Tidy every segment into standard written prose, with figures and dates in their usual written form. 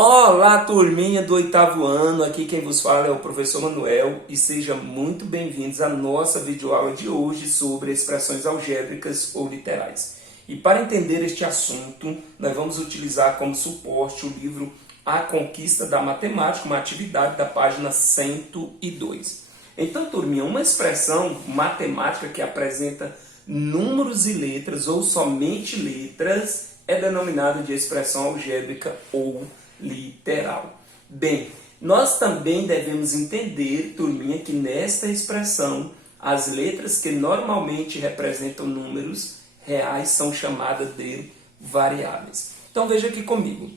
Olá, turminha do oitavo ano, aqui quem vos fala é o professor Manuel e sejam muito bem-vindos à nossa videoaula de hoje sobre expressões algébricas ou literais. E para entender este assunto, nós vamos utilizar como suporte o livro A Conquista da Matemática, uma atividade da página 102. Então, turminha, uma expressão matemática que apresenta números e letras ou somente letras é denominada de expressão algébrica ou literal. Bem, nós também devemos entender, turminha, que nesta expressão as letras que normalmente representam números reais são chamadas de variáveis. Então veja aqui comigo.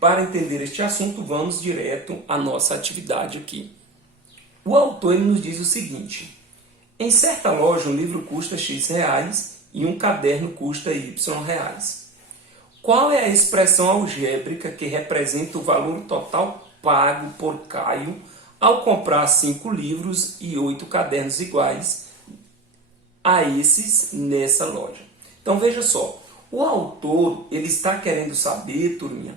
Para entender este assunto, vamos direto à nossa atividade aqui. O autor ele nos diz o seguinte: em certa loja um livro custa X reais e um caderno custa Y reais. Qual é a expressão algébrica que representa o valor total pago por Caio ao comprar 5 livros e 8 cadernos iguais a esses nessa loja? Então veja só, o autor ele está querendo saber, turminha,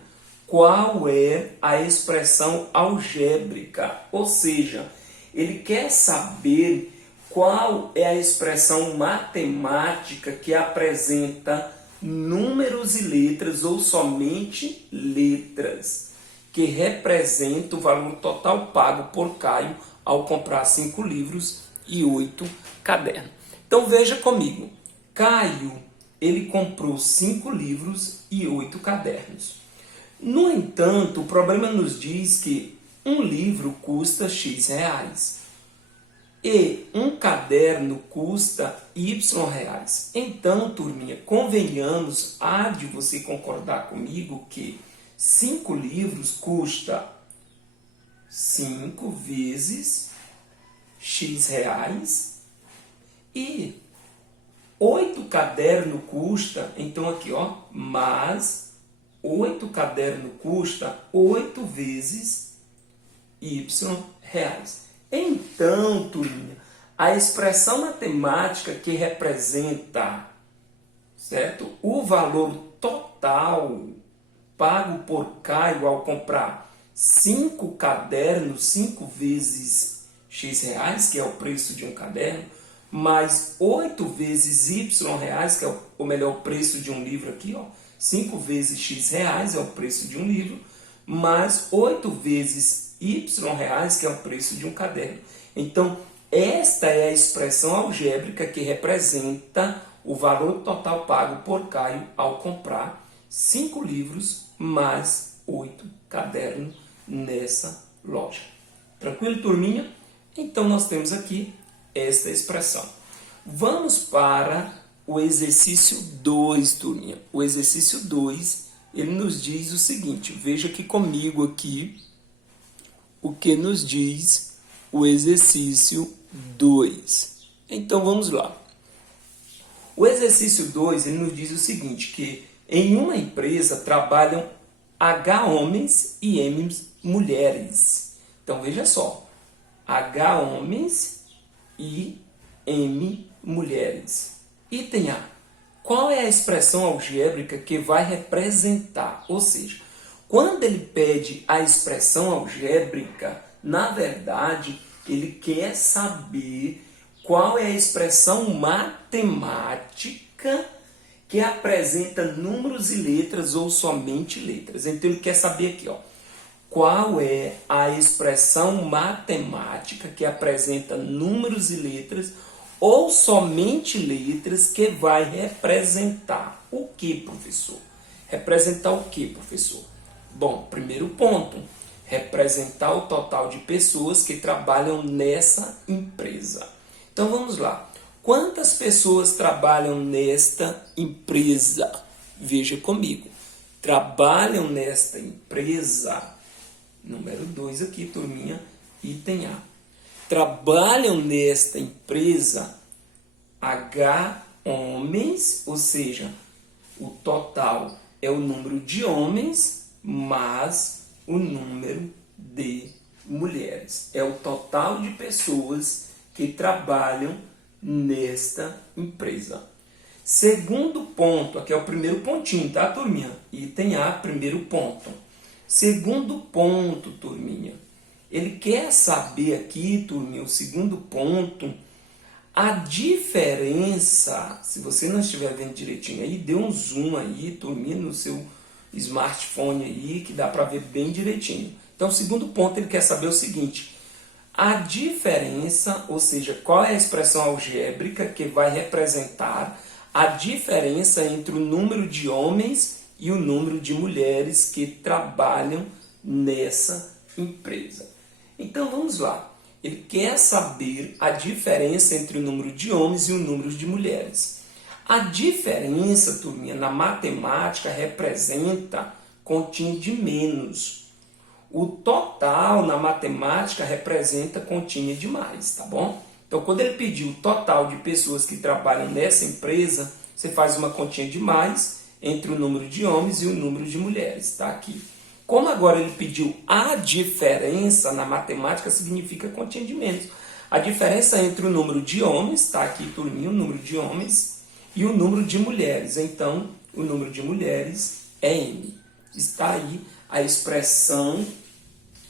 qual é a expressão algébrica, ou seja, ele quer saber qual é a expressão matemática que apresenta números e letras ou somente letras que representam o valor total pago por Caio ao comprar 5 livros e 8 cadernos. Então veja comigo, Caio ele comprou 5 livros e 8 cadernos. No entanto, o problema nos diz que um livro custa X reais e um caderno custa Y reais. Então, turminha, convenhamos, há de você concordar comigo que 5 livros custa 5 vezes X reais e 8 caderno custa, então aqui ó, mais 8 caderno custa 8 vezes Y reais. Então, turminha, a expressão matemática que representa, certo, o valor total pago por Caio ao comprar 5 cadernos, 5 vezes X reais, que é o preço de um caderno, mais 8 vezes Y reais, que é o preço de um livro aqui, ó, 5 vezes X reais é o preço de um livro, mais 8 vezes Y reais, que é o preço de um caderno. Então, esta é a expressão algébrica que representa o valor total pago por Caio ao comprar 5 livros mais 8 cadernos nessa loja. Tranquilo, turminha? Então, nós temos aqui esta expressão. Vamos para o exercício 2, turminha. O exercício 2, ele nos diz o seguinte, veja aqui comigo aqui, o que nos diz o exercício 2. Então, vamos lá. O exercício 2 ele nos diz o seguinte, que em uma empresa trabalham H homens e M mulheres. Então, veja só. H homens e M mulheres. Item A. Qual é a expressão algébrica que vai representar? Ou seja, quando ele pede a expressão algébrica, na verdade, ele quer saber qual é a expressão matemática que apresenta números e letras ou somente letras. Então, ele quer saber aqui, ó, qual é a expressão matemática que apresenta números e letras ou somente letras que vai representar o que, professor? Representar o que, professor? Bom, primeiro ponto, representar o total de pessoas que trabalham nessa empresa. Então vamos lá. Quantas pessoas trabalham nesta empresa? Veja comigo. Trabalham nesta empresa. Número 2 aqui, turminha, item A. Trabalham nesta empresa H homens, ou seja, o total é o número de homens mais o número de mulheres. É o total de pessoas que trabalham nesta empresa. Segundo ponto, aqui é o primeiro pontinho, tá, turminha? Item A, primeiro ponto. Segundo ponto, turminha. Ele quer saber aqui, turminha, o segundo ponto, a diferença. Se você não estiver vendo direitinho aí, dê um zoom aí, turminha, no seu smartphone aí, que dá para ver bem direitinho. Então, o segundo ponto, ele quer saber o seguinte: a diferença, ou seja, qual é a expressão algébrica que vai representar a diferença entre o número de homens e o número de mulheres que trabalham nessa empresa. Então vamos lá. Ele quer saber a diferença entre o número de homens e o número de mulheres. A diferença, turminha, na matemática representa continha de menos. O total na matemática representa continha de mais, tá bom? Então, quando ele pediu o total de pessoas que trabalham nessa empresa, você faz uma continha de mais entre o número de homens e o número de mulheres, tá aqui. Como agora ele pediu a diferença na matemática, significa continha de menos. A diferença entre o número de homens, tá aqui, turminha, o número de homens, e o número de mulheres. Então, o número de mulheres é M. Está aí a expressão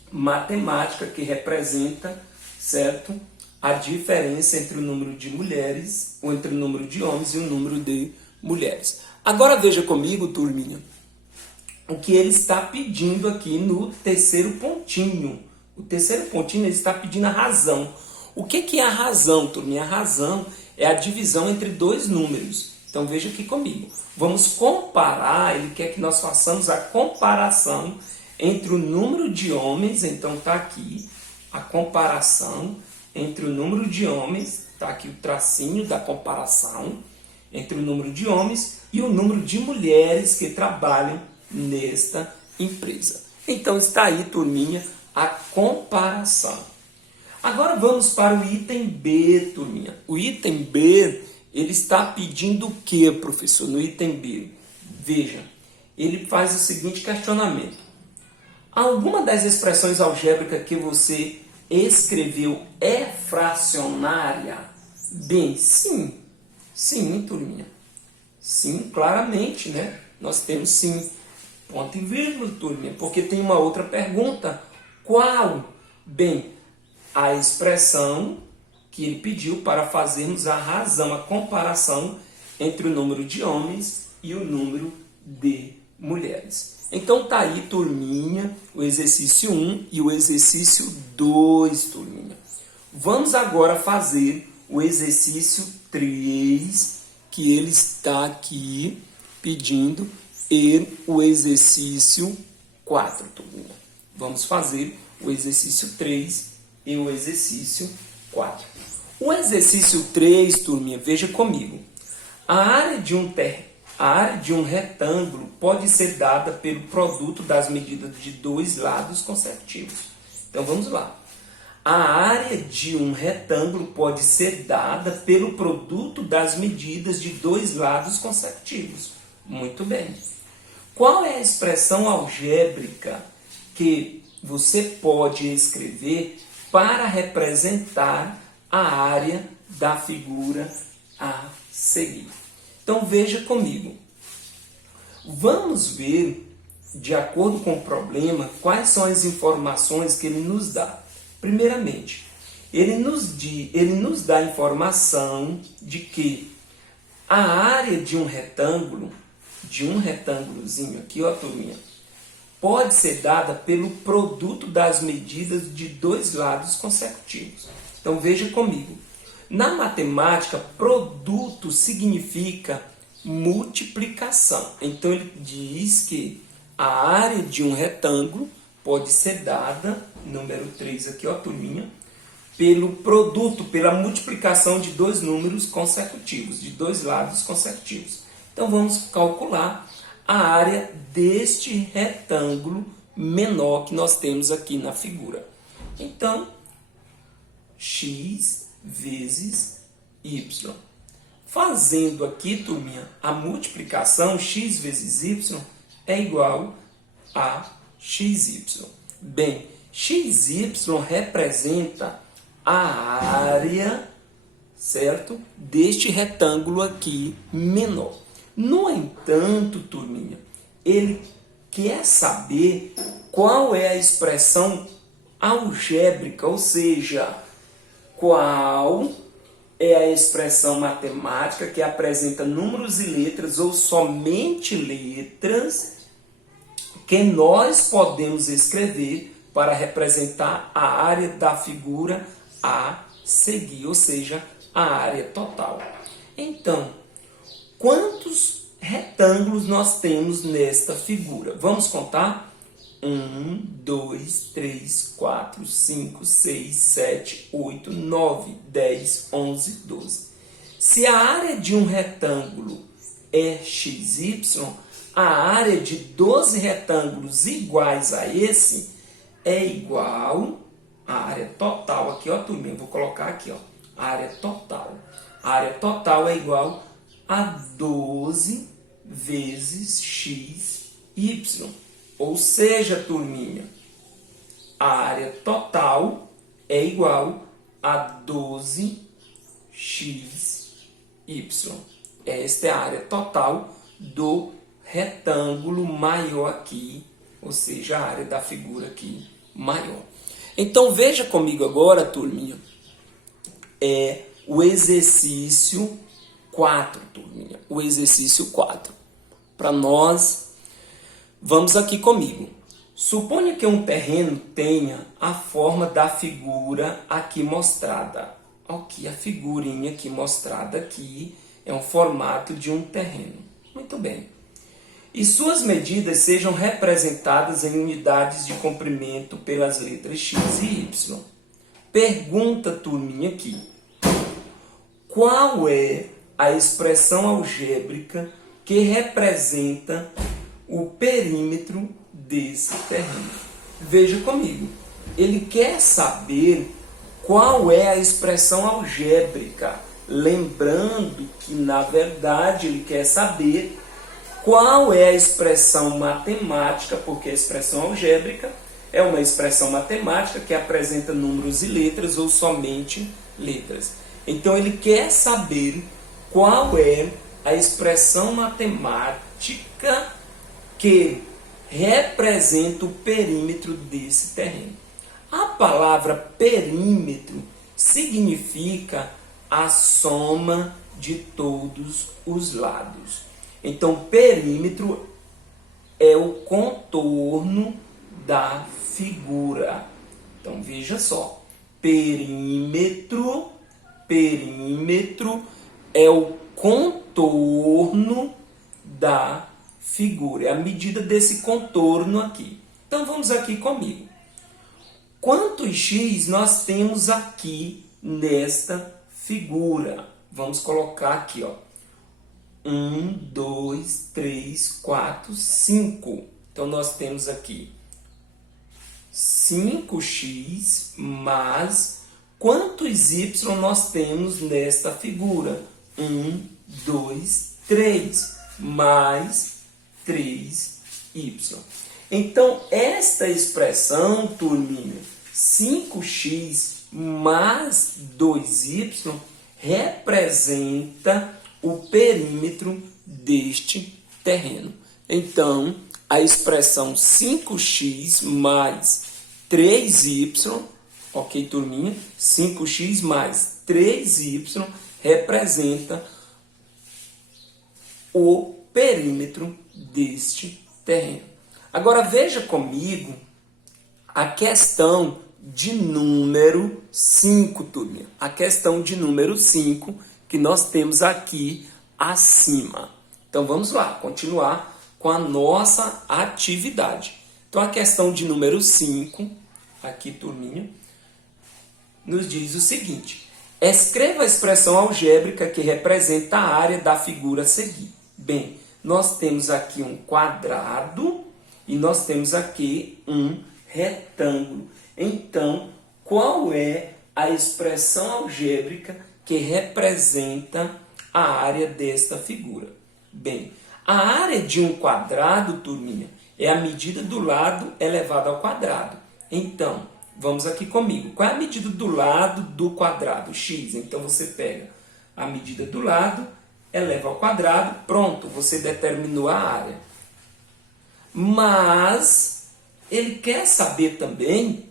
matemática que representa, certo, a diferença entre o número de mulheres, ou entre o número de homens e o número de mulheres. Agora veja comigo, turminha, o que ele está pedindo aqui no terceiro pontinho. O terceiro pontinho, ele está pedindo a razão. O que é a razão, turminha? A razão é a divisão entre dois números. Então veja aqui comigo. Vamos comparar, ele quer que nós façamos a comparação entre o número de homens, então está aqui a comparação entre o número de homens, está aqui o tracinho da comparação, entre o número de homens e o número de mulheres que trabalham nesta empresa. Então está aí, turminha, a comparação. Agora vamos para o item B, turminha. O item B, ele está pedindo o que, professor, no item B? Veja, ele faz o seguinte questionamento. Alguma das expressões algébricas que você escreveu é fracionária? Bem, sim. Sim, turminha. Sim, claramente, né? Nós temos sim. Ponto e vírgula, turminha. Porque tem uma outra pergunta. Qual? Bem, a expressão que ele pediu para fazermos a razão, a comparação entre o número de homens e o número de mulheres. Então tá aí, turminha, o exercício 1 e o exercício 2, turminha. Vamos agora fazer o exercício 3, que ele está aqui pedindo, e o exercício 4, turminha. Vamos fazer o exercício 3 e o exercício 4. O exercício 3, turminha, veja comigo. A área de um retângulo pode ser dada pelo produto das medidas de dois lados consecutivos. Então vamos lá. A área de um retângulo pode ser dada pelo produto das medidas de dois lados consecutivos. Muito bem. Qual é a expressão algébrica que você pode escrever para representar a área da figura a seguir? Então veja comigo. Vamos ver, de acordo com o problema, quais são as informações que ele nos dá. Primeiramente, ele nos dá a informação de que a área de um retângulozinho aqui, ó, turminha, pode ser dada pelo produto das medidas de dois lados consecutivos. Então veja comigo. Na matemática, produto significa multiplicação. Então ele diz que a área de um retângulo pode ser dada, número 3 aqui, ó, turminha, pelo produto, pela multiplicação de dois números consecutivos, de dois lados consecutivos. Então vamos calcular a área deste retângulo menor que nós temos aqui na figura. Então, x vezes y. Fazendo aqui, turminha, a multiplicação, x vezes y é igual a xy. Bem, xy representa a área, certo, deste retângulo aqui menor. No entanto, turminha, ele quer saber qual é a expressão algébrica, ou seja, qual é a expressão matemática que apresenta números e letras ou somente letras que nós podemos escrever para representar a área da figura a seguir, ou seja, a área total. Então, quantos retângulos nós temos nesta figura? Vamos contar? 1, 2, 3, 4, 5, 6, 7, 8, 9, 10, 11, 12. Se a área de um retângulo é xy, a área de 12 retângulos iguais a esse é igual à área total. Aqui, ó, turminha, vou colocar aqui, ó, a área total. A área total é igual a 12 vezes xy. Ou seja, turminha, a área total é igual a 12xy. Esta é a área total do retângulo maior aqui, ou seja, a área da figura aqui maior. Então, veja comigo agora, turminha, o exercício 4, turminha. O exercício 4. Para nós, vamos aqui comigo. Suponha que um terreno tenha a forma da figura aqui mostrada. Aqui, a figurinha aqui mostrada aqui é um formato de um terreno. Muito bem. E suas medidas sejam representadas em unidades de comprimento pelas letras x e y. Pergunta, turminha, aqui. Qual é a expressão algébrica que representa o perímetro desse terreno? Veja comigo. Ele quer saber qual é a expressão algébrica. Lembrando que, na verdade, ele quer saber qual é a expressão matemática, porque a expressão algébrica é uma expressão matemática que apresenta números e letras ou somente letras. Então, ele quer saber qual é a expressão matemática que representa o perímetro desse terreno. A palavra perímetro significa a soma de todos os lados. Então, perímetro é o contorno da figura. Então, veja só. Perímetro é o contorno da figura. É a medida desse contorno aqui. Então, vamos aqui comigo. Quantos x nós temos aqui nesta figura? Vamos colocar aqui, ó. 1, 2, 3, 4, 5. Então, nós temos aqui 5x mais quantos y nós temos nesta figura? 1, 2, 3 mais 3y. Então, esta expressão, turminha, 5x mais 2y, representa o perímetro deste terreno. Então, a expressão 5x mais 3y, ok, turminha? 5x mais 3y representa o perímetro deste terreno. Agora, veja comigo a questão de número 5, turminha. A questão de número 5 que nós temos aqui acima. Então, vamos lá, continuar com a nossa atividade. Então, a questão de número 5, aqui, turminha, nos diz o seguinte. Escreva a expressão algébrica que representa a área da figura a seguir. Bem, nós temos aqui um quadrado e nós temos aqui um retângulo. Então, qual é a expressão algébrica que representa a área desta figura? Bem, a área de um quadrado, turminha, é a medida do lado elevado ao quadrado. Então, vamos aqui comigo. Qual é a medida do lado do quadrado? X. Então, você pega a medida do lado, eleva ao quadrado, pronto, você determinou a área. Mas, ele quer saber também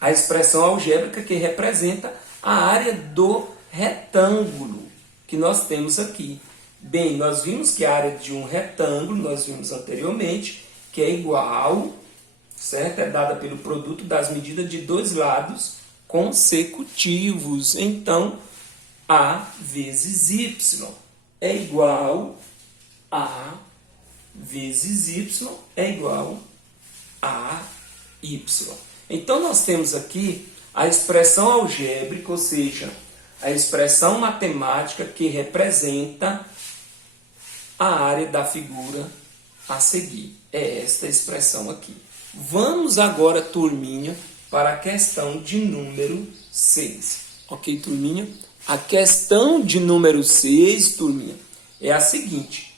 a expressão algébrica que representa a área do retângulo que nós temos aqui. Bem, nós vimos que a área de um retângulo, nós vimos anteriormente, que é igual, certo? É dada pelo produto das medidas de dois lados consecutivos. Então, A vezes Y é igual a vezes Y é igual a Y. Então, nós temos aqui a expressão algébrica, ou seja, a expressão matemática que representa a área da figura a seguir. É esta expressão aqui. Vamos agora, turminha, para a questão de número 6. Ok, turminha? A questão de número 6, turminha, é a seguinte.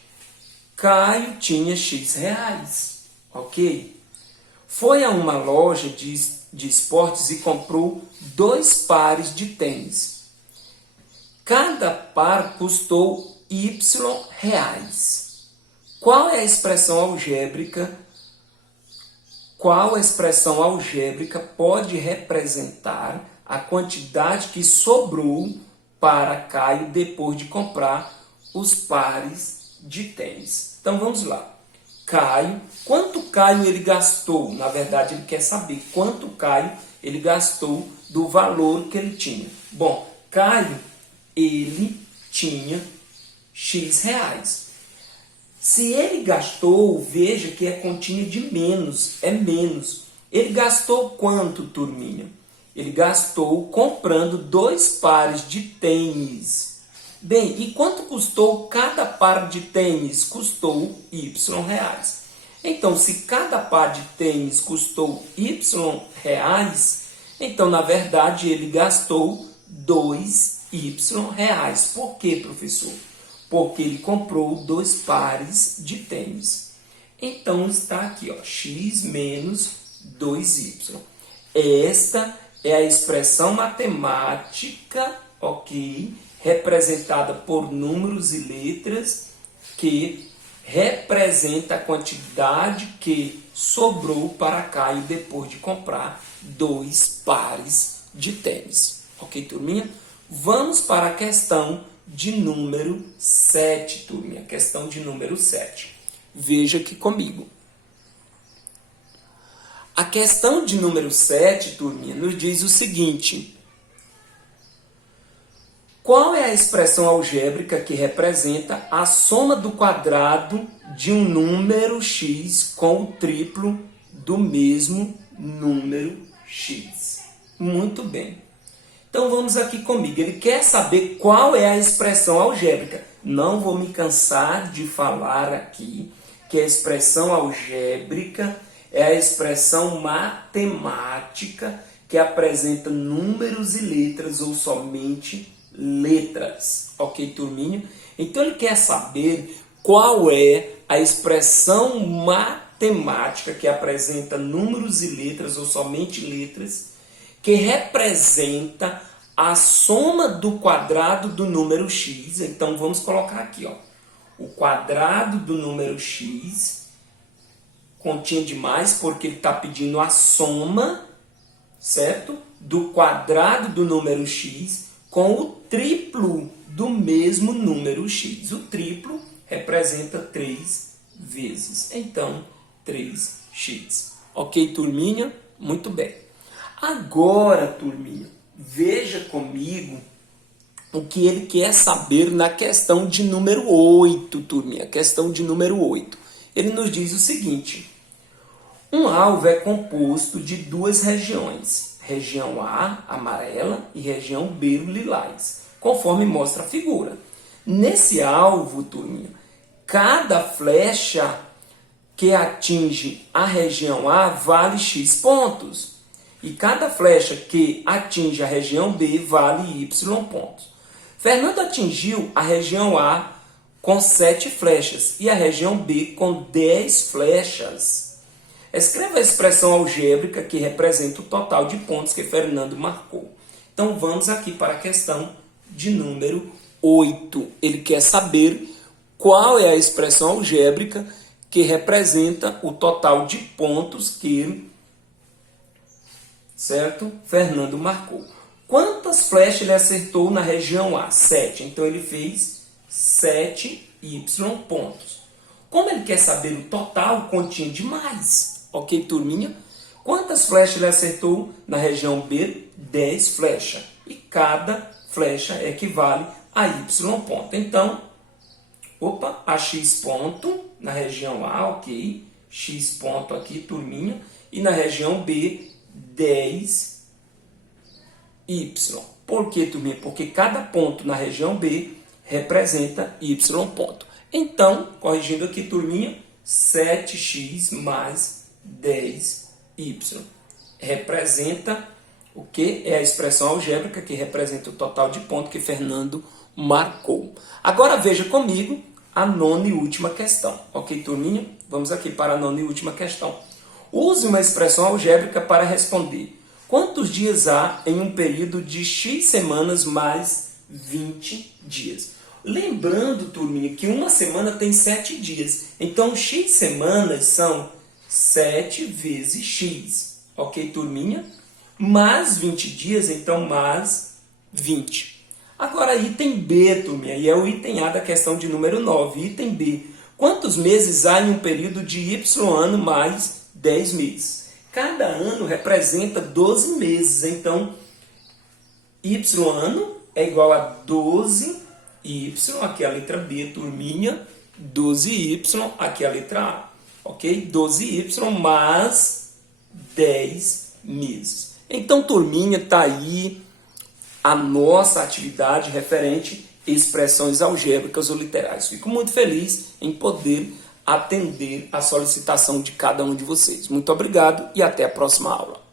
Caio tinha X reais, ok? Foi a uma loja de esportes e comprou 2 pares de tênis. Cada par custou Y reais. Qual é a expressão algébrica? Qual a expressão algébrica pode representar a quantidade que sobrou para Caio depois de comprar os pares de tênis? Então vamos lá. Caio, quanto Caio ele gastou? Na verdade, ele quer saber quanto Caio ele gastou do valor que ele tinha. Bom, Caio, ele tinha X reais. Se ele gastou, veja que é continha de menos, é menos. Ele gastou quanto, turminha? Ele gastou comprando 2 pares de tênis. Bem, e quanto custou cada par de tênis? Custou Y reais. Então, se cada par de tênis custou Y reais, então, na verdade, ele gastou 2Y reais. Por quê, professor? Porque ele comprou 2 pares de tênis. Então, está aqui, ó, X menos 2Y. Esta é a expressão matemática, ok? Representada por números e letras, que representa a quantidade que sobrou para Caio depois de comprar 2 pares de tênis. Ok, turminha? Vamos para a questão de número 7, turminha. Questão de número 7. Veja aqui comigo. A questão de número 7, turminha, nos diz o seguinte. Qual é a expressão algébrica que representa a soma do quadrado de um número x com o triplo do mesmo número x? Muito bem. Então vamos aqui comigo. Ele quer saber qual é a expressão algébrica. Não vou me cansar de falar aqui que a expressão algébrica é a expressão matemática que apresenta números e letras ou somente letras. Ok, turminha? Então ele quer saber qual é a expressão matemática que apresenta números e letras ou somente letras que representa a soma do quadrado do número x. Então vamos colocar aqui, ó, o quadrado do número x, continha demais porque ele está pedindo a soma, certo? Do quadrado do número x com o triplo do mesmo número x. O triplo representa 3 vezes. Então, 3x. Ok, turminha? Muito bem. Agora, turminha, veja comigo o que ele quer saber na questão de número 8, turminha. Questão de número 8. Ele nos diz o seguinte. Um alvo é composto de 2 regiões. Região A, amarela, e região B, lilás, conforme mostra a figura. Nesse alvo, turminha, cada flecha que atinge a região A vale X pontos. E cada flecha que atinge a região B vale Y pontos. Fernando atingiu a região A com 7 flechas e a região B com 10 flechas. Escreva a expressão algébrica que representa o total de pontos que Fernando marcou. Então vamos aqui para a questão de número 8. Ele quer saber qual é a expressão algébrica que representa o total de pontos que, certo, Fernando marcou. Quantas flechas ele acertou na região A? 7. Então ele fez 7Y pontos. Como ele quer saber o total, continha demais. Ok, turminha? Quantas flechas ele acertou na região B? 10 flechas. E cada flecha equivale a Y ponto. Então, a X ponto na região A, ok. X ponto aqui, turminha. E na região B, 10Y. Por que, turminha? Porque cada ponto na região B representa Y ponto. Então, corrigindo aqui, turminha, 7x mais 10y. Representa o que? É a expressão algébrica que representa o total de pontos que Fernando marcou. Agora veja comigo a nona e última questão. Ok, turminha? Vamos aqui para a nona e última questão. Use uma expressão algébrica para responder. Quantos dias há em um período de x semanas mais 20 dias? Lembrando, turminha, que uma semana tem 7 dias. Então, x semanas são 7 vezes x. Ok, turminha? Mais 20 dias, então mais 20. Agora, item B, turminha, e é o item A da questão de número 9. Item B. Quantos meses há em um período de y ano mais 10 meses? Cada ano representa 12 meses. Então, y ano é igual a 12y, aqui é a letra B, turminha, 12y, aqui é a letra A, ok? 12y mais 10 meses. Então, turminha, está aí a nossa atividade referente a expressões algébricas ou literais. Fico muito feliz em poder atender a solicitação de cada um de vocês. Muito obrigado e até a próxima aula.